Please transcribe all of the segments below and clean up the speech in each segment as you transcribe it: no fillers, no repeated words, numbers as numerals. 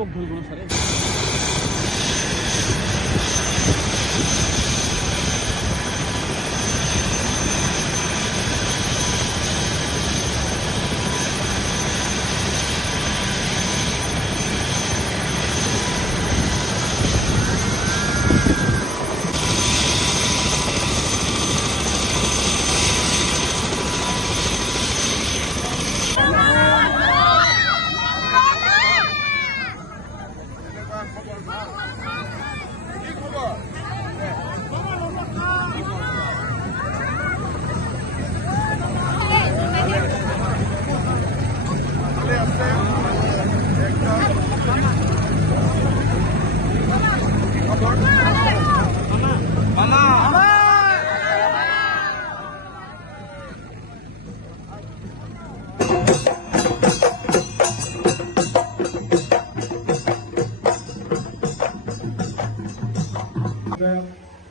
যুবক ধরব না স্যার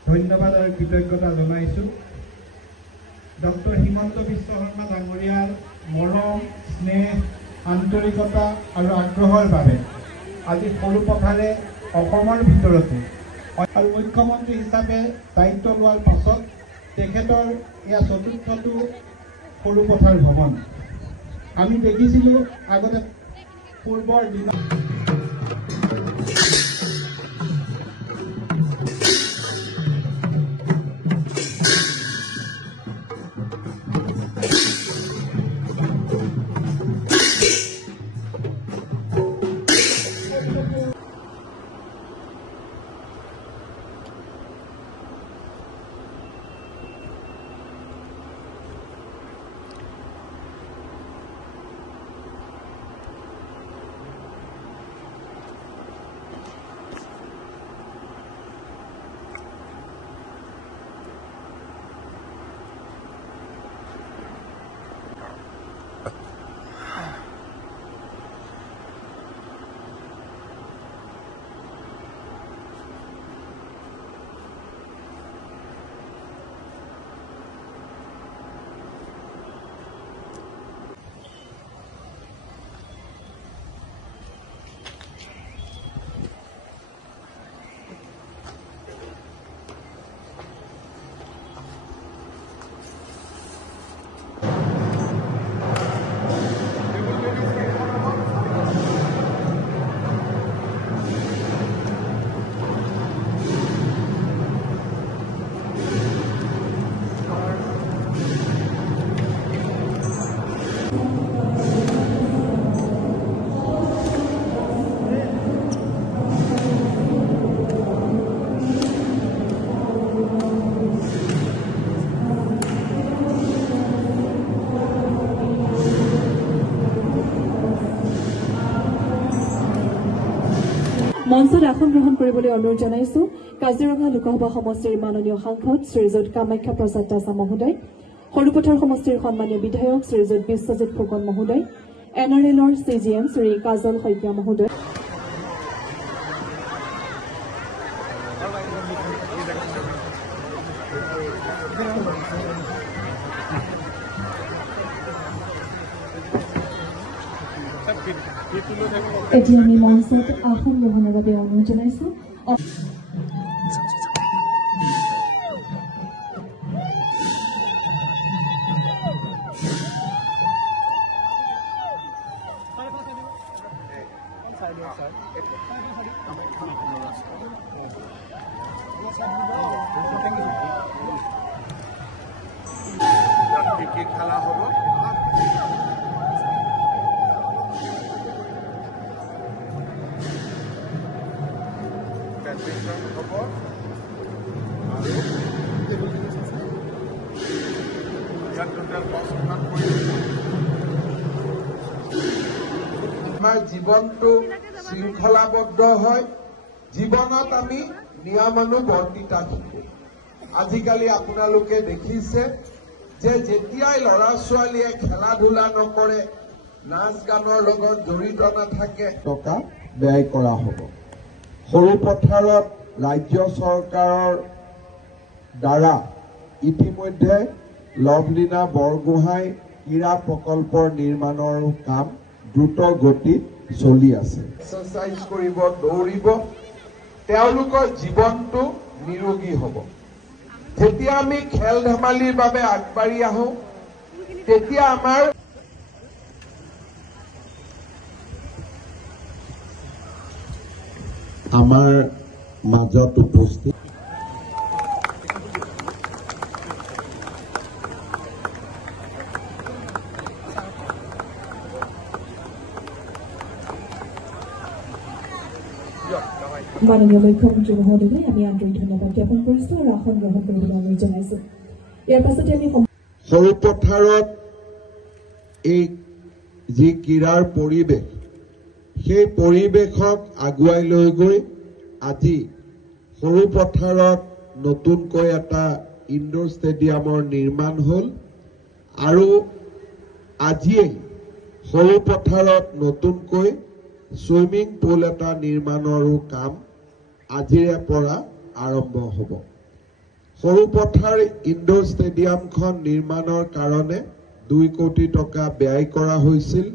ধন্যবাদ और कृतज्ञता जनाइছো डॉक्टर हिमंत विश्व शर्मा डांगरियार मरम स्नेह आंतरिकता और आग्रहर बारे आज सरू पथारे अहोমৰ ভিতৰতে और मुख्यमंत्री हिसाबे दायित्व लोৱাৰ पाছত তেখেতৰ या चतुर्थটো सरू पथार भ्रमण आमी देखिছিলো আগতে পূৰ্বৰ দিনত মঞ্চত আসন গ্ৰহণ কৰিবলৈ অনুৰোধ জনাইছো কাজিৰঙা লোকসভা সমষ্টিৰ মাননীয় সাংসদ শ্ৰীযুত কামাখ্যা প্ৰসাদ দাসা মহোদয় সৰুপথাৰ সমষ্টিৰ সন্মানীয় বিধায়ক শ্ৰীযুত বিশ্বজিৎ ফুকন মহোদয় এনআৰএলৰ সিজিএম শ্ৰী কাজল শইকীয়া মহোদয় এতিয়া আমি মঞ্চত আসন গ্ৰহণৰ বাবে অনুৰোধ জনাইছো খেলা হব जीवनটো শৃঙ্খলাবদ্ধ হয় জীবনত আমি নিয়মানুবৰ্তিতা থাকো আজিকালি আপোনালোকে দেখিছে যে যেতিয়াই লৰা ছোৱালীয়ে খেলা ধূলা নকৰে নাচ গানৰ লগত জড়িত নাথাকে টকা ব্যয় কৰা হ'ব সৰু পথাৰত ৰাজ্য চৰকাৰৰ দ্বাৰা ইতিমধ্যে লভলীনা বৰগোহাঁই ক্ৰীড়া প্ৰকল্পৰ নিৰ্মাণৰ কাম দ্ৰুত গতিত চলি আছে এক্সাৰচাইজ কৰিব দৌৰিব তেওঁলোকৰ জীৱনটো নিৰোগী হ'ব যেতিয়া আমি খেল ধেমালিৰ বাবে আগবাঢ়ি আহোঁ তেতিয়া আমাৰ মাজত উপস্থিত মাননীয় মুখ্যমন্ত্ৰী মহোদয়লৈ আমি আন্তৰিক ধন্যবাদ জ্ঞাপন কৰিছো আৰু আসন গ্ৰহণ কৰিবলৈ অনুৰোধ জনাইছো ইয়াৰ পাছতে আমি সৰু পথাৰত এই যি ক্ৰীড়াৰ পৰিৱেশ সেই পৰিৱেশক আগুৱাই লৈ গৈ আজি সৰু পথাৰত নতুনকৈ এটা ইনডোৰ ষ্টেডিয়ামৰ নিৰ্মাণ হ'ল আৰু আজিয়েই সৰু পথাৰত নতুনকৈ সুইমিং পুল এটা নিৰ্মাণৰো কাম আজিৰে পৰা আৰম্ভ হ'ব সৰু পথাৰ ইনডোৰ ষ্টেডিয়ামখন নিৰ্মাণৰ কাৰণে 2 কোটি টকা ব্যয় কৰা হৈছিল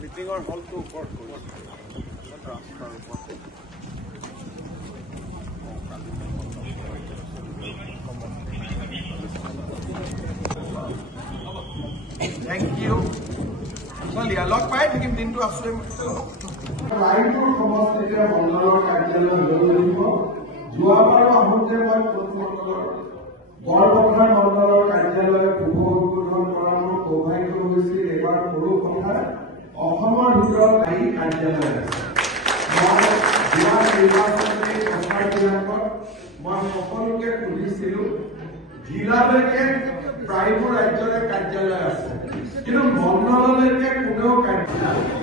মিটিঙৰ হলটো ওপৰত Thank you. লগ পাই থাকিম দিনটো আছো লাইনটোৰ সমষ্টিৰে মণ্ডলৰ কাৰ্যালয় লৈ আহিব যোৱাবাৰ আহোঁতে মই বৰপথাৰ মণ্ডলৰ কাৰ্যালয় শুভ উদ্বোধন কৰাৰ মোৰ সৌভাগ্য হৈছিল এইবাৰ সৰু পথাৰ অসমৰ ভিতৰত এই কাৰ্যালয় আছে মই যোৱা নিৰ্বাচনী কথাবিলাকত মই সকলোকে সুধিছিলো জিলালৈকে প্ৰায়বোৰ ৰাজ্যৰে কাৰ্যালয় আছে কিন্তু মণ্ডললৈকে কোনেও কাৰ্যালয়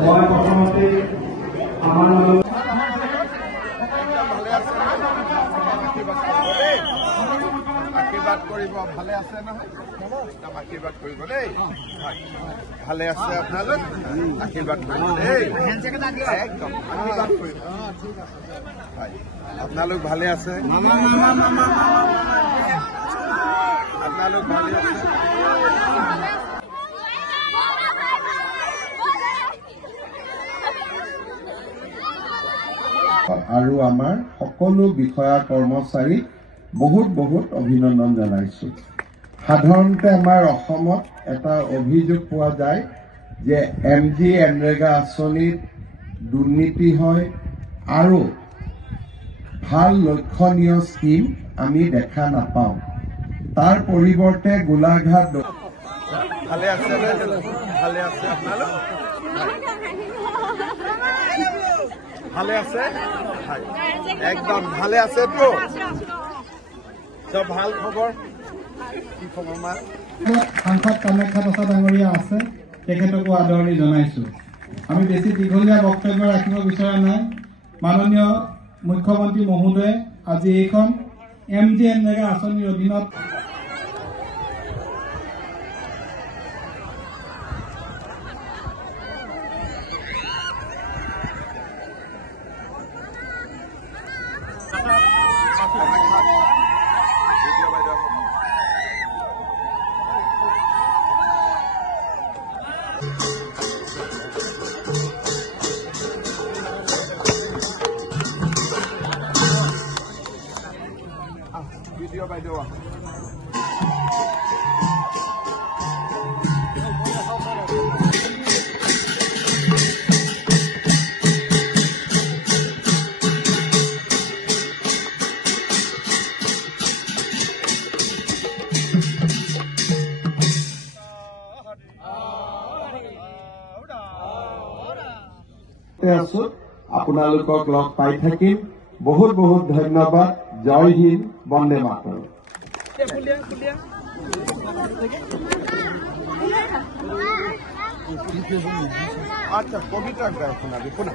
মই প্ৰথমতে আমাৰ আশীৰ্বাদ কৰিব ভালে আছে নহয় আশীৰ্বাদ কৰিব দেই ভালে আছে আপোনালোক আশীৰ্বাদ কৰিব দেই একদম আশীৰ্বাদ কৰিব আপোনালোক ভালে আছে আপোনালোক ভালে আছে আৰু আমাৰ সকলো বিষয়া কৰ্মচাৰীক বহুত বহুত অভিনন্দন জনাইছো সাধাৰণতে আমাৰ অসমত এটা অভিযোগ পোৱা যায় যে MG এনৰেগা আঁচনিত দুৰ্নীতি হয় আৰু ভাল লক্ষণীয় স্কিম আমি দেখা নাপাওঁ তাৰ পৰিৱৰ্তে গোলাঘাট ভালে আছে ভালে আছে আপোনালোক ভালে আছে একদম ভালে আছে তো সব ভাল খবৰ কি খবৰ মা সাংসদ কামাখ্যা প্ৰসাদ ডাঙৰীয়া আছে তেখেতকো আদৰণি জনাইছো আমি বেছি দীঘলীয়া বক্তব্য ৰাখিব বিচৰা নাই মাননীয় মুখ্যমন্ত্ৰী মহোদয়ে আজি এইখন MG এনৰেগা আঁচনিৰ অধীনত ভিডিঅ' বাইদেউ আছো আপোনালোকক লগ পাই থাকিম বহুত বহুত ধন্যবাদ জয় হিন্দ বন্দে মাতৰম আচ্ছা কবিতা গায় শোনাবি শোনা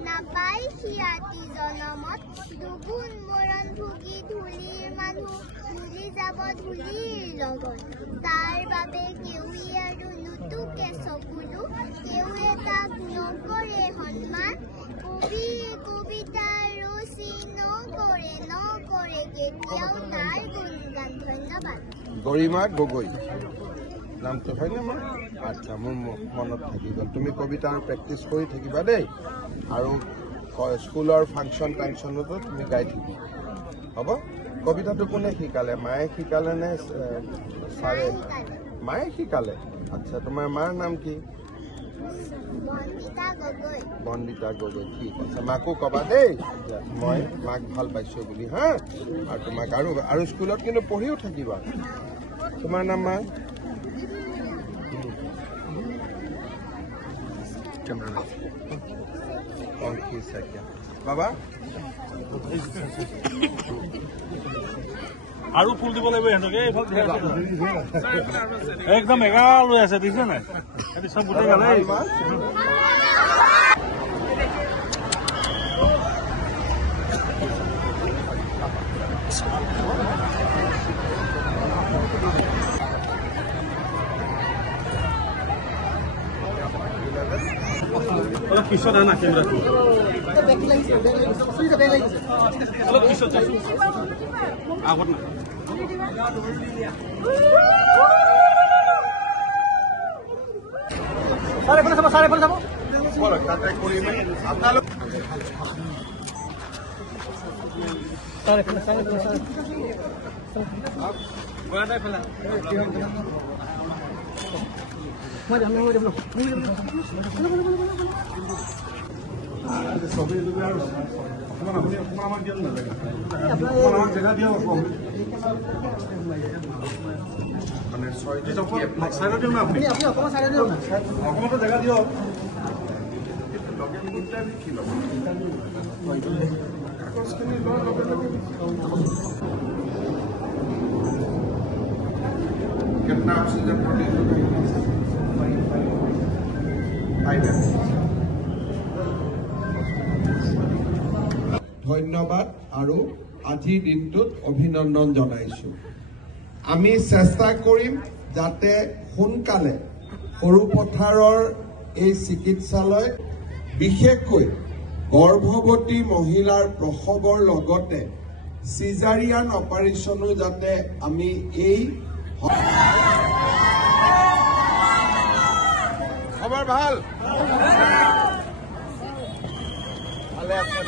নাপাই খিয়াতি জনমত দুগুণ মৰণ ভুগি ধূলিৰ মানুহ ভুলি যাব ধূলিৰ লগত তাৰ বাবে কেউই আৰু নুতুকে চকুলো কেউৱে তাক নকৰে সন্মান কবি কবিতা ৰচি নকৰে কেতিয়াও তাৰ গুণগান ধন্যবাদ গৰিমা গগৈ নামটো হয় না আচ্ছা মোৰ মনত থাকি গ'ল তুমি কবিতা আৰু প্ৰেক্টিছ কৰি থাকিবা দেই আৰু স্কুলৰ ফাংচন টাংচনতো তুমি গাই থাকিবা হ'ব কবিতাটো কোনে শিকালে মায়ে শিকালে নে ছাৰে মায়ে শিকালে আচ্ছা তোমাৰ মাৰ নাম কি বন্দিতা গগৈ ঠিক আছে মাকো ক'বা দেই মই মাক ভাল পাইছোঁ বুলি হা আৰু তোমাক আৰু স্কুলত কিন্তু পঢ়িও থাকিবা তোমাৰ নাম মা বাবা আৰু ফুল দিব লাগিব সিহঁতকে একদম এগা লৈ আছে দেখিছে নাই চব গোটেই গালে অলপ পিছত আনা কেমেৰাটো অলপ পিছত আগত না চাৰে ফালে যাব আপোনালোক জেগা দিয়ক অকণমান জেগা দিয়ক कितना ऑक्सीजन प्रोड्यूस ধন্যবাদ আৰু আজিৰ দিনটোত অভিনন্দন জনাইছোঁ আমি চেষ্টা কৰিম যাতে সোনকালে সৰুপথাৰৰ এই চিকিৎসালয় বিশেষকৈ গৰ্ভৱতী মহিলাৰ প্ৰসৱৰ লগতে সিজাৰিয়ান অপাৰেশ্যনো যাতে আমি এই খবৰ ভাল ভালে আছে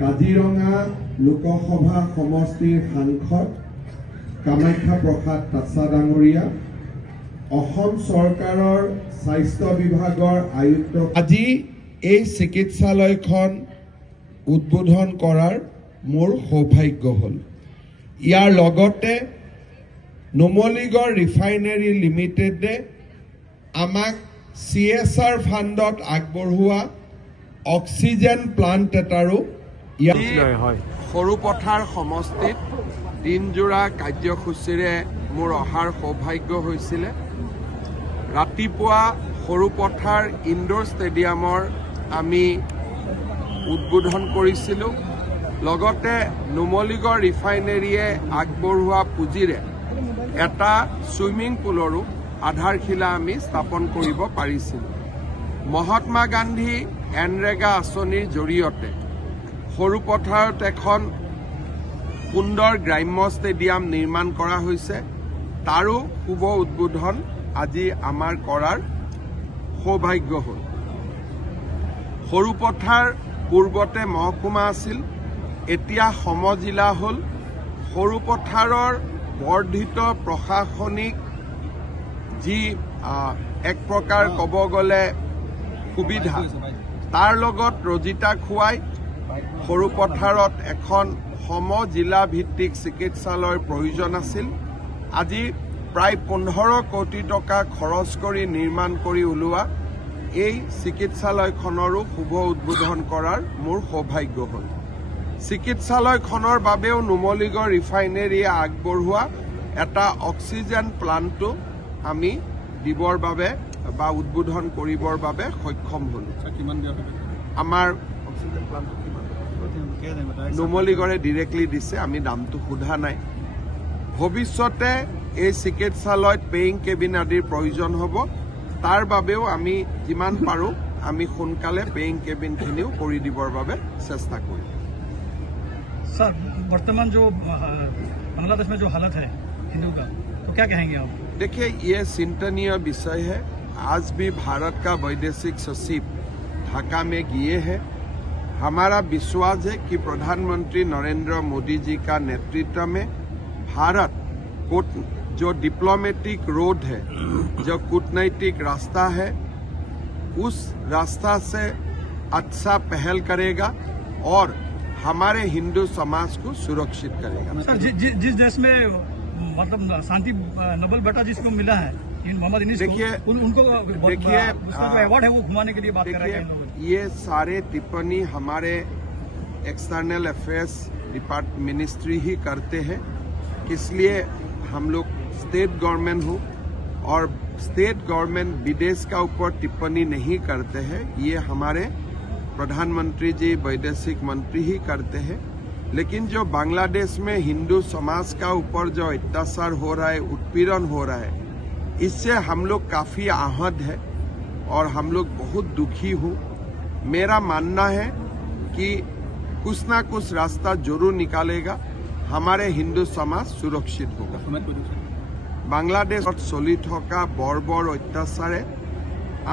কাজিৰঙা লোকসভা সমষ্টিৰ সাংসদ কামাখ্যা প্ৰসাদ তাছা ডাঙৰীয়া, অসম চৰকাৰৰ স্বাস্থ্য বিভাগৰ আয়ুক্ত, আজি এই চিকিৎসালয়খন উদ্বোধন কৰাৰ মোৰ সৌভাগ্য হ'ল। ইয়াৰ লগতে নুমলীগড় ৰিফাইনেৰী লিমিটেডে আমাক CSR ফাণ্ডত আগবঢ়োৱা অক্সিজেন প্লাণ্ট এটাৰো সৰুপথাৰ সমষ্টিত দিনজোৰা কাৰ্যসূচীৰে মোৰ অহাৰ সৌভাগ্য হৈছিলে। ৰাতিপুৱা সৰুপথাৰ ইনডোৰ ষ্টেডিয়ামৰ আমি উদ্বোধন কৰিছিলোঁ। লগতে নুমলীগড় ৰিফাইনেৰীয়ে আগবঢ়োৱা পুঁজিৰে এটা ছুইমিং পুলৰো আধাৰশিলা আমি স্থাপন কৰিব পাৰিছিলোঁ। মহাত্মা গান্ধী এনৰেগা আঁচনিৰ জৰিয়তে সৰুপথাৰত এখন সুন্দৰ গ্ৰাম্য ষ্টেডিয়াম নিৰ্মাণ কৰা হৈছে। তাৰো শুভ উদ্বোধন আজি আমাৰ কৰাৰ সৌভাগ্য হ'ল। সৰুপথাৰ পূৰ্বতে মহকুমা আছিল, এতিয়া সমজিলা হ'ল। সৰুপথাৰৰ বৰ্ধিত প্ৰশাসনিক যি এক প্ৰকাৰ ক'ব গ'লে সুবিধা, তাৰ লগত ৰজিতা খুৱাই সৰুপথাৰত এখন সমজিলা ভিত্তিক চিকিৎসালয়ৰ প্ৰয়োজন আছিল। আজি প্ৰায় 15 কোটি টকা খৰচ কৰি নিৰ্মাণ কৰি ওলোৱা এই চিকিৎসালয়খনৰো শুভ উদ্বোধন কৰাৰ মোৰ সৌভাগ্য হ'ল। চিকিৎসালয়খনৰ বাবেও নুমলীগড় ৰিফাইনেৰীয়ে আগবঢ়োৱা এটা অক্সিজেন প্লাণ্টটো আমি দিবৰ বাবে বা উদ্বোধন কৰিবৰ বাবে সক্ষম হ'লো। আমাৰ অক্সিজেন প্লাণ্টটো নুমলীগড়ে ডিৰেক্টলি দিছে, আমি দামটো সোধা নাই। ভৱিষ্যতে এই চিকিৎসালয়ত পেয়িং কেবিন আদিৰ প্ৰয়োজন হ'ব, তাৰ বাবেও আমি যিমান পাৰোঁ আমি সোনকালে পেয়িং কেবিনখিনিও কৰি দিবৰ বাবে চেষ্টা কৰিম। सर, वर्तमान जो बांग्लादेश में जो हालत है हिंदू का, तो क्या कहेंगे आप? देखिए, ये चिंतनीय विषय है। आज भी भारत का वैदेशिक सचिव ढाका में गए हैं। हमारा विश्वास है कि प्रधानमंत्री नरेंद्र मोदी जी का नेतृत्व में भारत को जो डिप्लोमेटिक रोड है, जो कूटनैतिक रास्ता है, उस रास्ता से अच्छा पहल करेगा और हमारे हिंदू समाज को सुरक्षित करेगा। सर, जिस देश में मतलब शांति नोबेल बेटा जिसको मिला है मोहम्मद इनीस, देखिए उनको अवार्ड है वो घुमाने के लिए बात कर रहे हैं। ये सारे टिप्पणी हमारे एक्सटर्नल अफेयर्स मिनिस्ट्री ही करते हैं, इसलिए हम लोग स्टेट गवर्नमेंट हूँ और स्टेट गवर्नमेंट विदेश का ऊपर टिप्पणी नहीं करते हैं। ये हमारे प्रधानमंत्री जी वैदेशिक मंत्री ही करते हैं। लेकिन जो बांग्लादेश में हिंदू समाज का ऊपर जो अत्याचार हो रहा है, उत्पीड़न हो रहा है, इससे हम लोग काफ़ी आहत है और हम लोग बहुत दुखी हूँ। मेरा मानना है कि कुछ ना कुछ रास्ता जरूर निकालेगा, हमारे हिंदू समाज सुरक्षित होगा। बांग्लादेश चली थका बर्बर अत्याचारे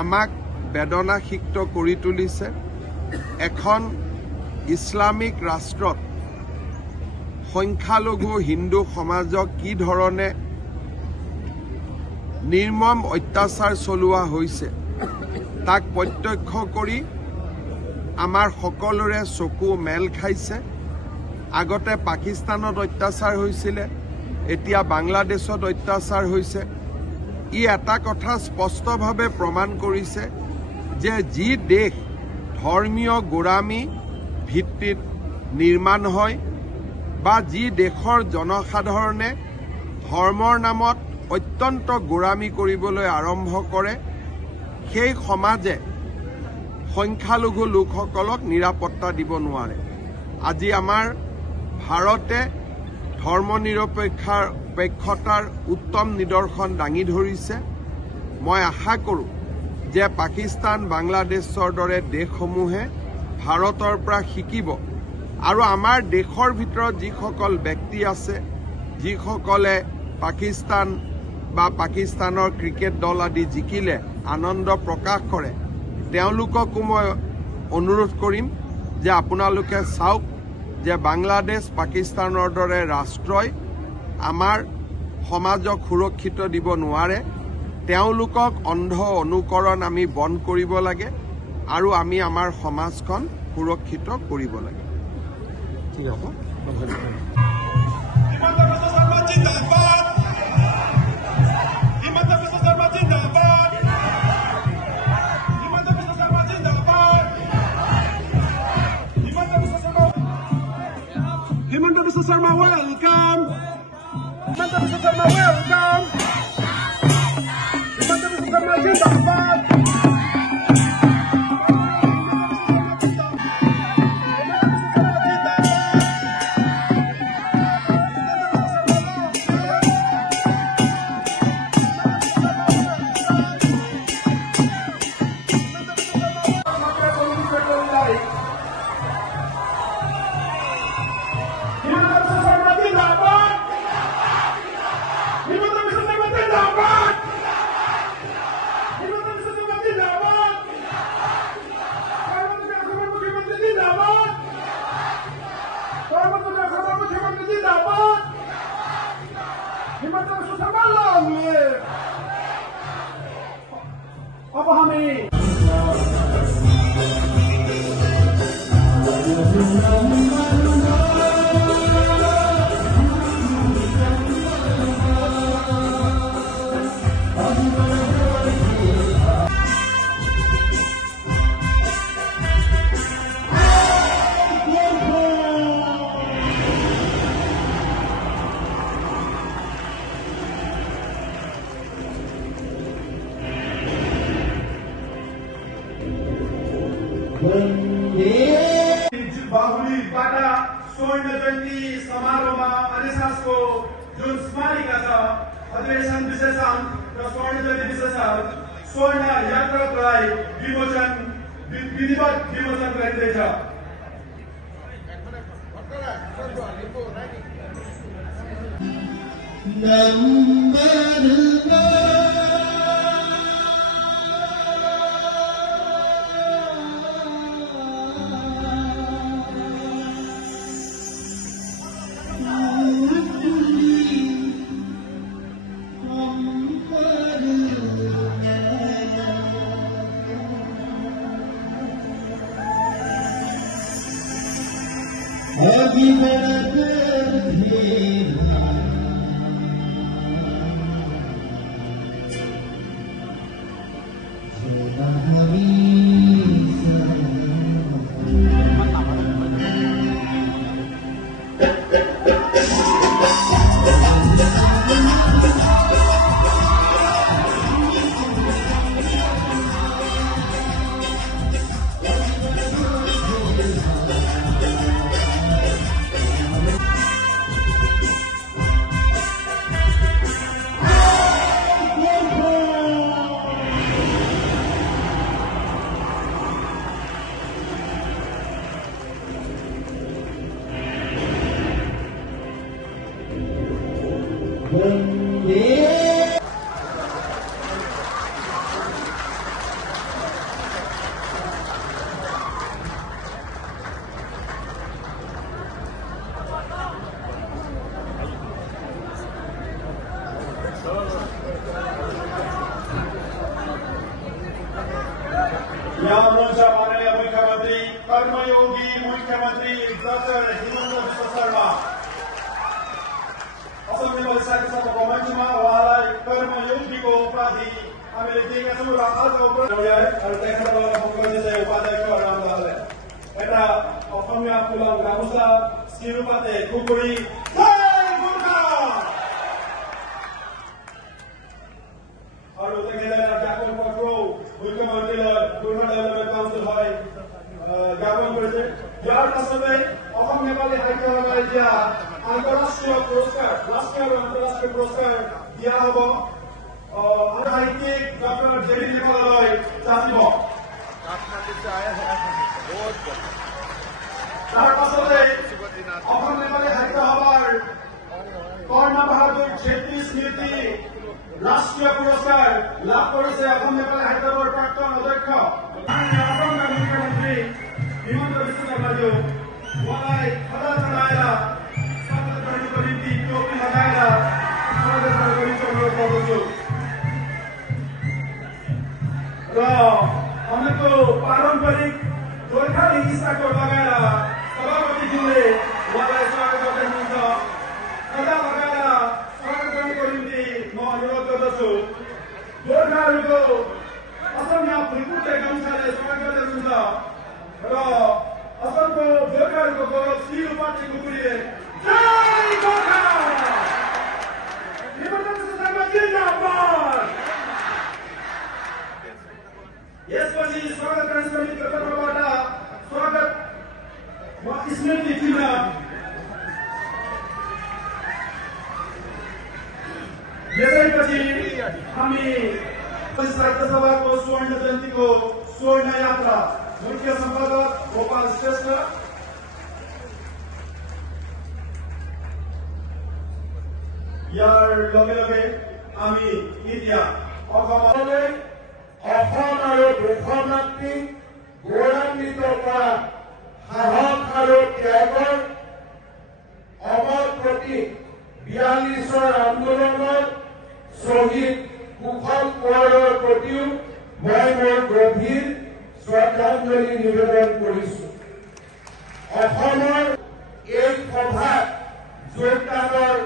आमाक बेदनासिक्त करि तुलिसे। এখন ইছলামিক ৰাষ্ট্ৰত সংখ্যালঘু হিন্দু সমাজক কি ধৰণে নিৰ্মম অত্যাচাৰ চলোৱা হৈছে তাক প্ৰত্যক্ষ কৰি আমাৰ সকলোৰে চকু মেল খাইছে। আগতে পাকিস্তানত অত্যাচাৰ হৈছিলে, এতিয়া বাংলাদেশত অত্যাচাৰ হৈছে। ই এটা কথা স্পষ্টভাৱে প্ৰমাণ কৰিছে যে যি দেশ ধৰ্মীয় গোড়ামী ভিত্তিত নিৰ্মাণ হয় বা যি দেশৰ জনসাধাৰণে ধৰ্মৰ নামত অত্যন্ত গোড়ামী কৰিবলৈ আৰম্ভ কৰে, সেই সমাজে সংখ্যালঘু লোকসকলক নিৰাপত্তা দিব নোৱাৰে। আজি আমাৰ ভাৰতে ধৰ্মনিৰপেক্ষতাৰ উত্তম নিদৰ্শন দাঙি ধৰিছে। মই আশা কৰোঁ যে পাকিস্তান, বাংলাদেশৰ দৰে দেশসমূহে ভাৰতৰ পৰা শিকিব আৰু আমাৰ দেশৰ ভিতৰত যিসকল ব্যক্তি আছে, যিসকলে পাকিস্তান বা পাকিস্তানৰ ক্ৰিকেট দল আদি জিকিলে আনন্দ প্ৰকাশ কৰে, তেওঁলোককো মই অনুৰোধ কৰিম যে আপোনালোকে চাওক যে বাংলাদেশ পাকিস্তানৰ দৰে ৰাষ্ট্ৰই আমাৰ সমাজক সুৰক্ষিত দিব নোৱাৰে। তেওঁলোকক অন্ধ অনুকৰণ আমি বন্ধ কৰিব লাগে আৰু আমি আমাৰ সমাজখন সুৰক্ষিত কৰিব লাগে। ঠিক আছে। Himanta Biswa Sarma, welcome. Himanta Biswa Sarma, welcome. Himanta Biswa Sarma, Jindabad. Apa kami? बाहुलीबाट स्वर्ण जयन्ती समारोहमा अनिसासको जुन स्मारिका छ अधिवेशन विशेषांक र स्वर्ण जयन्ती विशेषांक स्वर्ण यात्रालाई विधिवत विमोचन गरिँदैछ। यहाँ हुनुहुन्छ माननीय मुख्यमन्त्री कर्मयोगी मुख्यमन्त्री डाक्टर हिमन्त विश्व शर्मा। असम नेपाली साहित्य सभाको मञ्चमा उहाँलाई कर्मयोगीको उपाधि हामीले दिएका छौँ र आज उपाध्यक्ष रामदासले এটা অসমীয়া ফুলাম গামোচা শিৰোপাতে কুকুৰি আৰু তেখেতে জ্ঞাপন পত্ৰ মুখ্যমন্ত্ৰীলৈ দুৰ্ঘটনা ডেভেলপমেণ্ট কাউন্সিল হয় জ্ঞাপন কৰিছে। ইয়াৰ পাছতে অসম নেপালী সাহিত্য সভাই এতিয়া আন্তঃৰাষ্ট্ৰীয় পুৰস্কাৰ ৰাষ্ট্ৰীয় আৰু আন্তঃৰাষ্ট্ৰীয় পুৰস্কাৰ দিয়া হ'ব। সাহিত্যিক ডক্টৰ জেডি নিৰ্মললৈ যাচিব। তাৰ পাছতে অসম নেপালী সাহিত্য সভাৰ কৰ্ণা বাহাদুৰ জেটলী স্মৃতি ৰাষ্ট্ৰীয় পুৰস্কাৰ লাভ কৰিছে অসম নেপালী সাহিত্য সভাৰ প্ৰাক্তন অধ্যক্ষ অসম মুখ্যমন্ত্ৰী হিমন্ত বিশ্ব শৰ্মাদেও। र असमको गोर्खाहरूको गौरव श्री रूपाक्षीको बुढीले जय गोर्खा यसपछि स्वागत कार्यक्रमको तर्फबाट स्वागत स्मृति चिन्ह यसैपछि हामी साहित्य सभाको स्वर्ण जयन्तीको स्वर्ण यात्रा मुख्य सम्पादक गोपाल श्रेष्ठ ইয়াৰ লগে লগে আমি এতিয়া অসমলৈ অসম আৰু দেশমাতৃক গৌৰৱান্বিত কৰা সাহস আৰু ত্যাগৰ অমৰ প্ৰতীক 42ৰ আন্দোলনত শ্বহীদ কুশল কোঁৱৰৰ প্ৰতিও মই মোৰ গভীৰ শ্ৰদ্ধাঞ্জলি নিবেদন কৰিছো। অসমৰ এই সভাত যোগদানৰ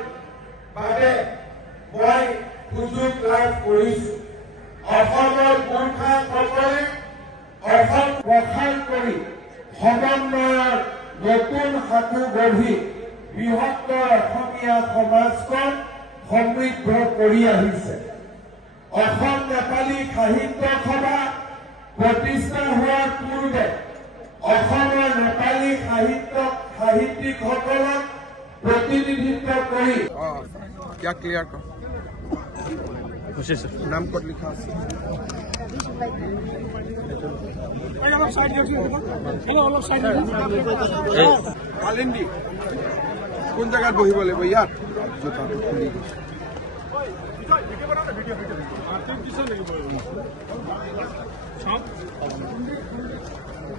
বাবে মই সুযোগ লাভ কৰিছো। অসমৰ গোৰ্খাসকলে অসম প্ৰসাৰ কৰি সমন্বয়ৰ নতুন সাঁকো গঢ়ি বৃহত্তৰ অসমীয়া সমাজখন সমৃদ্ধ কৰি আহিছে। অসম নেপালী সাহিত্য সভা প্ৰতিষ্ঠা হোৱাৰ পূৰ্বে অসমৰ নেপালী সাহিত্যিকসকলক प्रतिनिधित्व करी क्या क्लियर कर नाम कोड लिखा कालिंदी কোন জায়গাত বহিব লাগিব ইয়াত জোতাটো খুলি গৈছে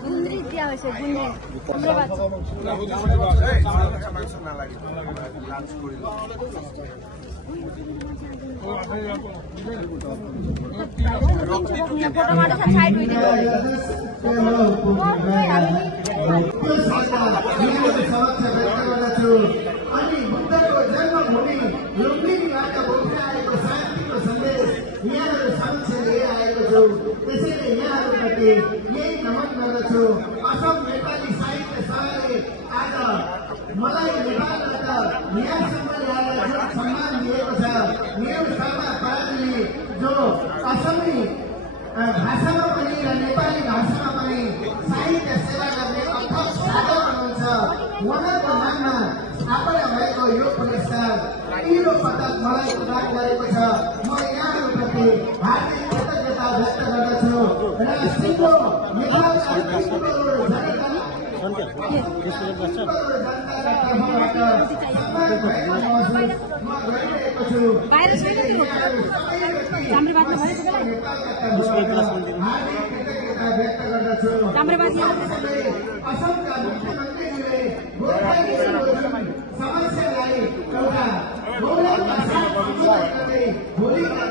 গুন্দ্রি দিয়া হয়েছে अनि बुद्धको जन्मभूमि लुम्बिनीबाट बोकेर आएको शान्तिको सन्देश यहाँहरू समक्ष लिएर आएको छु। त्यसैले यहाँहरूप्रति यही नमन गर्दछु। असम नेपाली साहित्य सभाले आज मलाई नेपालबाट यहाँसम्म ल्याएर जुन सम्मान दिएको छ, मेरो शर्मा पराजुली जो असमी भाषामा पनि र नेपाली भाषामा पनि साहित्य सेवा गर्ने अथक साधक हुनुहुन्छ, उहाँको नाममा स्थापना भएको यो पुरस्कार पहिलो पटक मलाई प्रदान गरेको छ। म यहाँहरूप्रति हार्दिक कृतज्ञता व्यक्त गर्दछु र सिङ्गो नेपालका 3 करोड जनताका सम्मान भएको महसुस म गरिरहेको छु। हार्दिक कृतज्ञता व्यक्त गर्दछु। असमका मुख्यमन्त्रीले समस्यालाई एउटा गौरवका साथ सम्बोधन गर्दै भोलिका